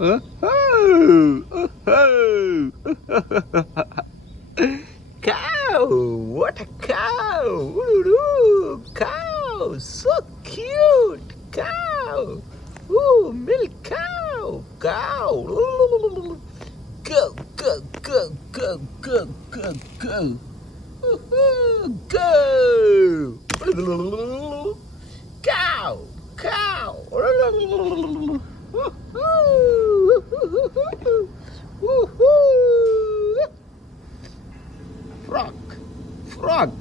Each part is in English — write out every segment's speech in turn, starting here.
Cow! What a cow! Ooh, cow! So cute! Cow! Ooh, milk cow! Cow! Go, go, go, go, go, go, go! Woohoo! Go! Cow! Cow! Woohoo! Woohoo! Frog! Frog!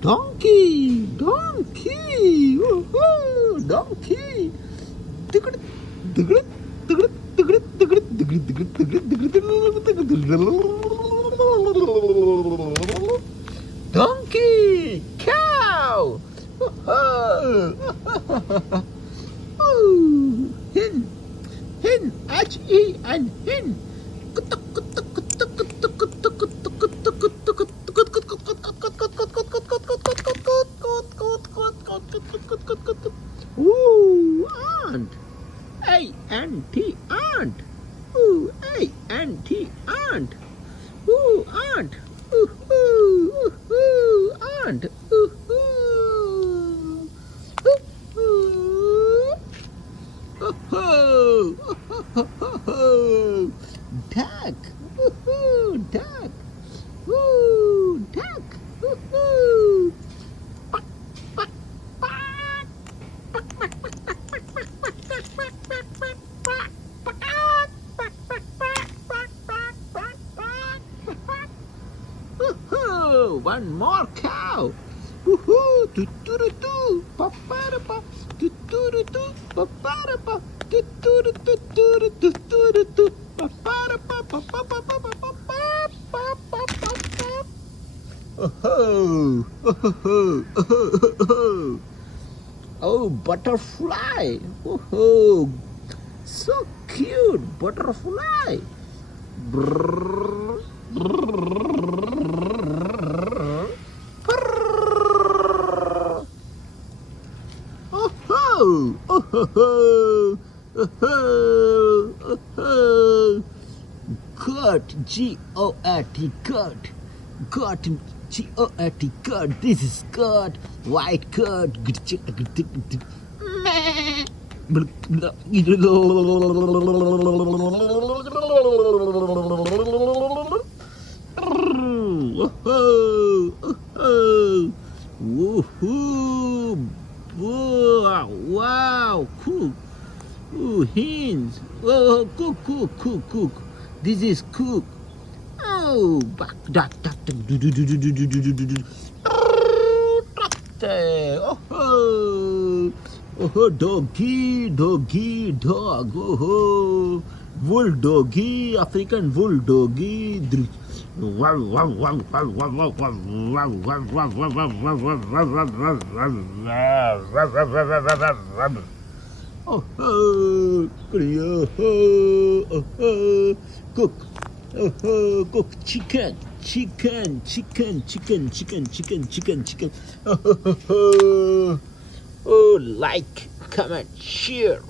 Donkey! Donkey! Woohoo! Donkey! Donkey! Cow! Hen! Hen! H-E-N! Hen! Ooh, ant! A-N-T, ant! Ooh, A-N-T, ant! Ooh, ant! Ooh, ooh, ooh, ant! Ooh, ooh, ooh, ooh, duck! Ooh, duck! Ooh, duck! Ooh, one more cow. Woohoo! Doo-doo-doo-doo. Pa-pa-da-pa. Doo-doo-doo-doo. Pa-pa-da-pa. Doo-doo-doo-doo-doo-doo-doo-doo. Pa-pa-da-pa. Pa-pa-pa-pa-pa-pa-pa-pa-pa-pa. Oh-ho. Oh-ho. Oh-ho. Oh, butterfly. Oh, so cute, butterfly. Brrr, brrr, brrr. Oh ho, oh ho ho, oh ho, oh ho. Goat, G-O-A-T, goat. Goat, G-O-A-T, goat. This is goat, white goat. Meh. Woohoo! Wow! Cook! Ooh, hens! Oh, cook, cook, cook, cook! This is cook! Oh, back, duck, duck, duck, do, do, do, do, do, do, do, do, do. Oh, oh, oh, doggy, doggy, dog. Oh, wool doggy, African wool doggy. Oh, oh, cook. Oh, oh, cook chicken, chicken, chicken, chicken, chicken, chicken, chicken, chicken. Oh, oh, oh, like, comment, share.